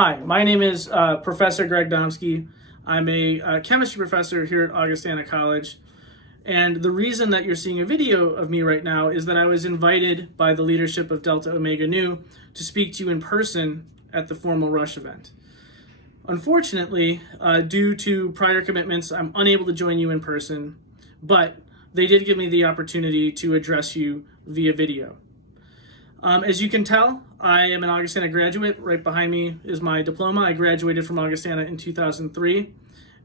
Hi, my name is Professor Greg Domski. I'm a chemistry professor here at Augustana College. And the reason that you're seeing a video of me right now is that I was invited by the leadership of Delta Omega Nu to speak to you in person at the formal Rush event. Unfortunately, due to prior commitments, I'm unable to join you in person, but they did give me the opportunity to address you via video. As you can tell, I am an Augustana graduate. Right behind me is my diploma. I graduated from Augustana in 2003,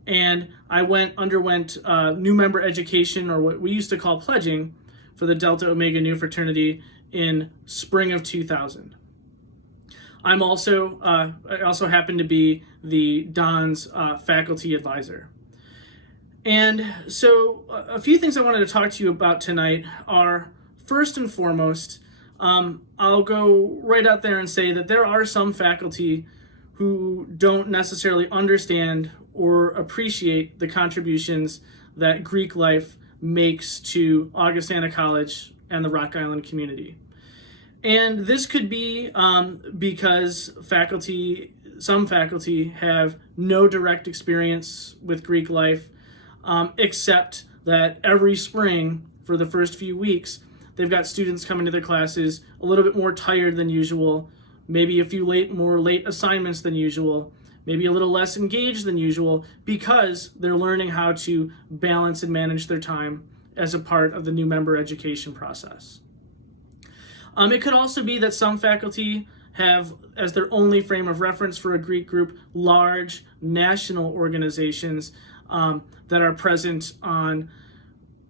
and I underwent new member education, or what we used to call pledging, for the Delta Omega Nu fraternity in spring of 2000. I also happen to be the Don's faculty advisor. And so a few things I wanted to talk to you about tonight are, first and foremost, I'll go right out there and say that there are some faculty who don't necessarily understand or appreciate the contributions that Greek life makes to Augustana College and the Rock Island community. And this could be because some faculty have no direct experience with Greek life, except that every spring for the first few weeks, they've got students coming to their classes a little bit more tired than usual, maybe a few late assignments than usual, maybe a little less engaged than usual, because they're learning how to balance and manage their time as a part of the new member education process. It could also be that some faculty have, as their only frame of reference for a Greek group, large national organizations that are present on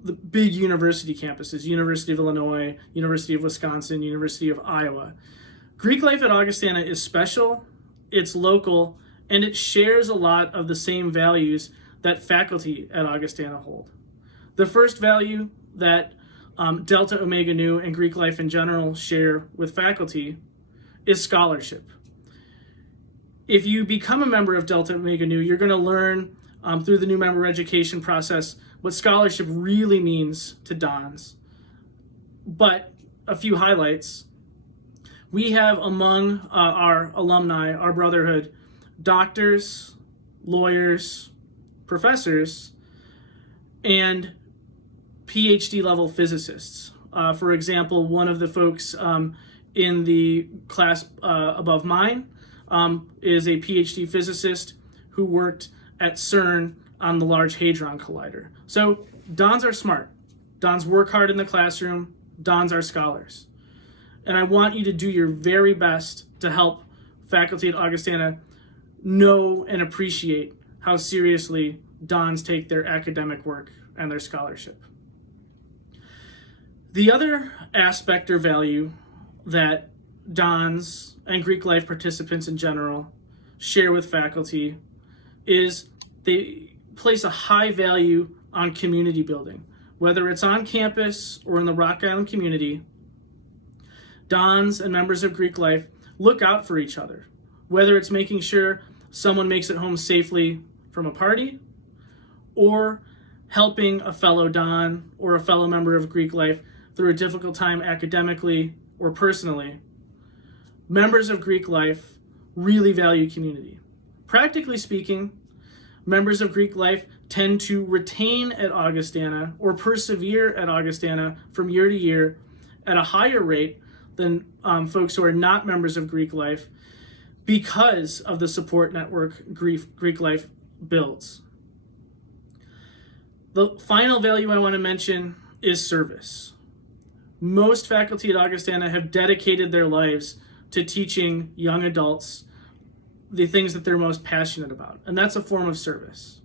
the big university campuses: University of Illinois, University of Wisconsin, University of Iowa. Greek life at Augustana is special, it's local, and it shares a lot of the same values that faculty at Augustana hold. The first value that Delta Omega Nu and Greek life in general share with faculty is scholarship. If you become a member of Delta Omega Nu, you're going to learn through the new member education process what scholarship really means to Dons. But a few highlights. We have among our alumni, our brotherhood, doctors, lawyers, professors, and PhD level physicists. For example, one of the folks in the class above mine is a PhD physicist who worked at CERN on the Large Hadron Collider. So Dons are smart. Dons work hard in the classroom. Dons are scholars. And I want you to do your very best to help faculty at Augustana know and appreciate how seriously Dons take their academic work and their scholarship. The other aspect or value that Dons and Greek life participants in general share with faculty is they place a high value on community building. Whether it's on campus or in the Rock Island community, Dons and members of Greek life look out for each other. Whether it's making sure someone makes it home safely from a party, or helping a fellow Don or a fellow member of Greek life through a difficult time academically or personally, members of Greek life really value community. Practically speaking, members of Greek life tend to retain at Augustana or persevere at Augustana from year to year at a higher rate than folks who are not members of Greek life because of the support network Greek life builds. The final value I want to mention is service. Most faculty at Augustana have dedicated their lives to teaching young adults the things that they're most passionate about, and that's a form of service.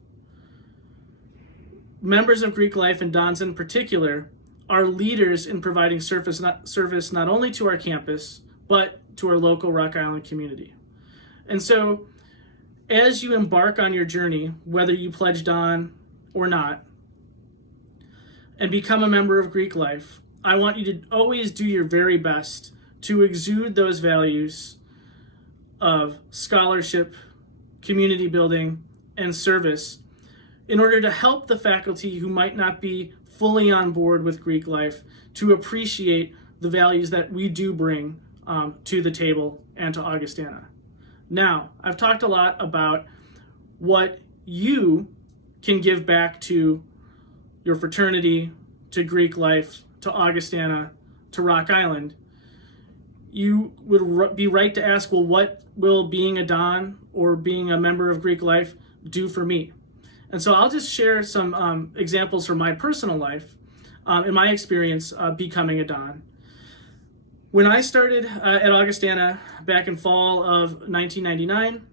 Members of Greek life, and Dons in particular, are leaders in providing service not only to our campus, but to our local Rock Island community. And so, as you embark on your journey, whether you pledge Don or not, and become a member of Greek life, I want you to always do your very best to exude those values of scholarship, community building, and service in order to help the faculty who might not be fully on board with Greek life to appreciate the values that we do bring to the table and to Augustana. Now, I've talked a lot about what you can give back to your fraternity, to Greek life, to Augustana, to Rock Island. You would be right to ask, well, what will being a Don or being a member of Greek life do for me? And so I'll just share some examples from my personal life, in my experience becoming a Don. When I started at Augustana back in fall of 1999,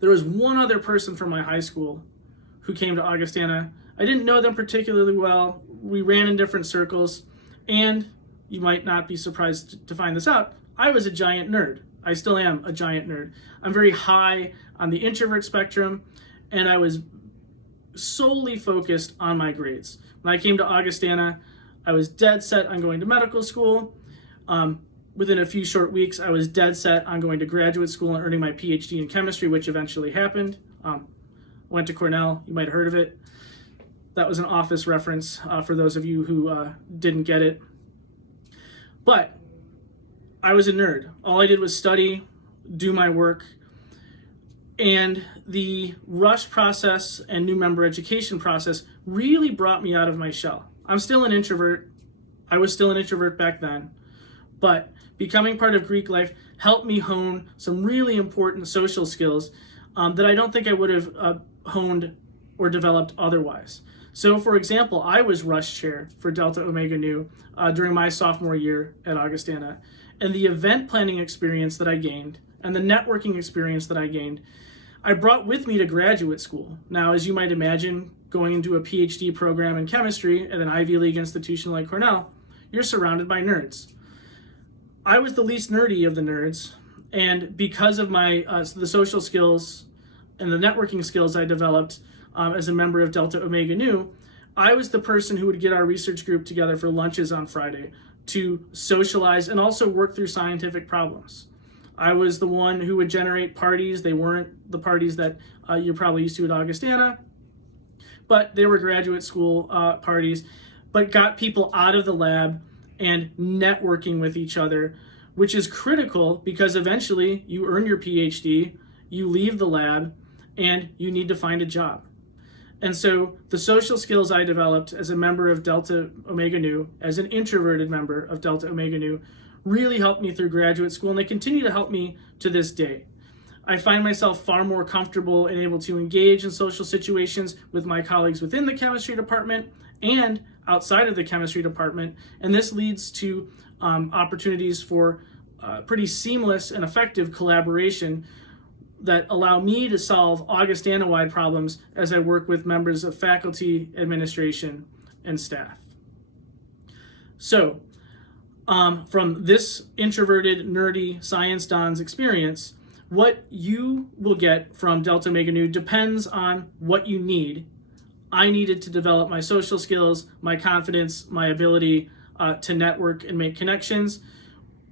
there was one other person from my high school who came to Augustana. I didn't know them particularly well. We ran in different circles, and you might not be surprised to find this out, I was a giant nerd. I still am a giant nerd. I'm very high on the introvert spectrum, and I was solely focused on my grades. When I came to Augustana, I was dead set on going to medical school. Within a few short weeks, I was dead set on going to graduate school and earning my PhD in chemistry, which eventually happened. Went to Cornell. You might have heard of it. That was an Office reference for those of you who didn't get it. But I was a nerd. All I did was study, do my work, and the rush process and new member education process really brought me out of my shell. I'm still an introvert. I was still an introvert back then. But becoming part of Greek life helped me hone some really important social skills that I don't think I would have honed or developed otherwise. So, for example, I was rush chair for Delta Omega Nu during my sophomore year at Augustana. And the event planning experience that I gained and the networking experience that I gained, I brought with me to graduate school. Now, as you might imagine, going into a PhD program in chemistry at an Ivy League institution like Cornell, you're surrounded by nerds. I was the least nerdy of the nerds, and because of my the social skills and the networking skills I developed as a member of Delta Omega Nu, I was the person who would get our research group together for lunches on Friday to socialize and also work through scientific problems. I was the one who would generate parties. They weren't the parties that you're probably used to at Augustana, but they were graduate school parties, but got people out of the lab and networking with each other, which is critical because eventually you earn your PhD, you leave the lab, and you need to find a job. And so the social skills I developed as a member of Delta Omega Nu, as an introverted member of Delta Omega Nu, really helped me through graduate school, and they continue to help me to this day. I find myself far more comfortable and able to engage in social situations with my colleagues within the chemistry department and outside of the chemistry department, and this leads to opportunities for pretty seamless and effective collaboration that allow me to solve Augustana-wide problems as I work with members of faculty, administration, and staff. So, from this introverted, nerdy Science Don's experience, what you will get from Delta Omega Nu depends on what you need. I needed to develop my social skills, my confidence, my ability to network and make connections.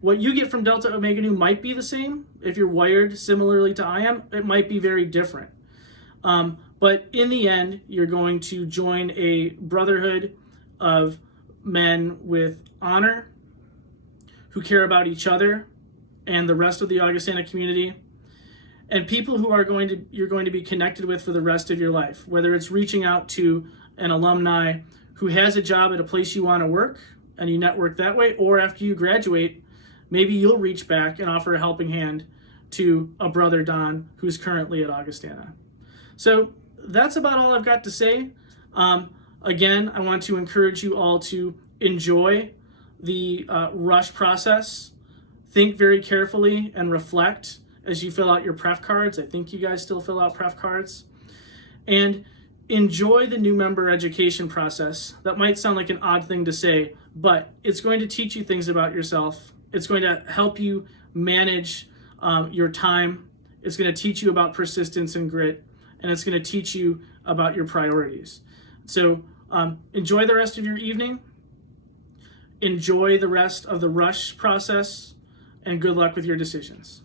What you get from Delta Omega Nu might be the same. If you're wired similarly to I am, it might be very different. But in the end, you're going to join a brotherhood of men with honor, who care about each other and the rest of the Augustana community, and people who you're going to be connected with for the rest of your life, whether it's reaching out to an alumni who has a job at a place you want to work and you network that way, or after you graduate, maybe you'll reach back and offer a helping hand to a brother Don who's currently at Augustana. So that's about all I've got to say. Again, I want to encourage you all to enjoy the rush process. Think very carefully and reflect as you fill out your pref cards. I think you guys still fill out pref cards. And enjoy the new member education process. That might sound like an odd thing to say, but it's going to teach you things about yourself. It's going to help you manage your time. It's going to teach you about persistence and grit, and it's going to teach you about your priorities. So enjoy the rest of your evening. Enjoy the rest of the rush process, and good luck with your decisions.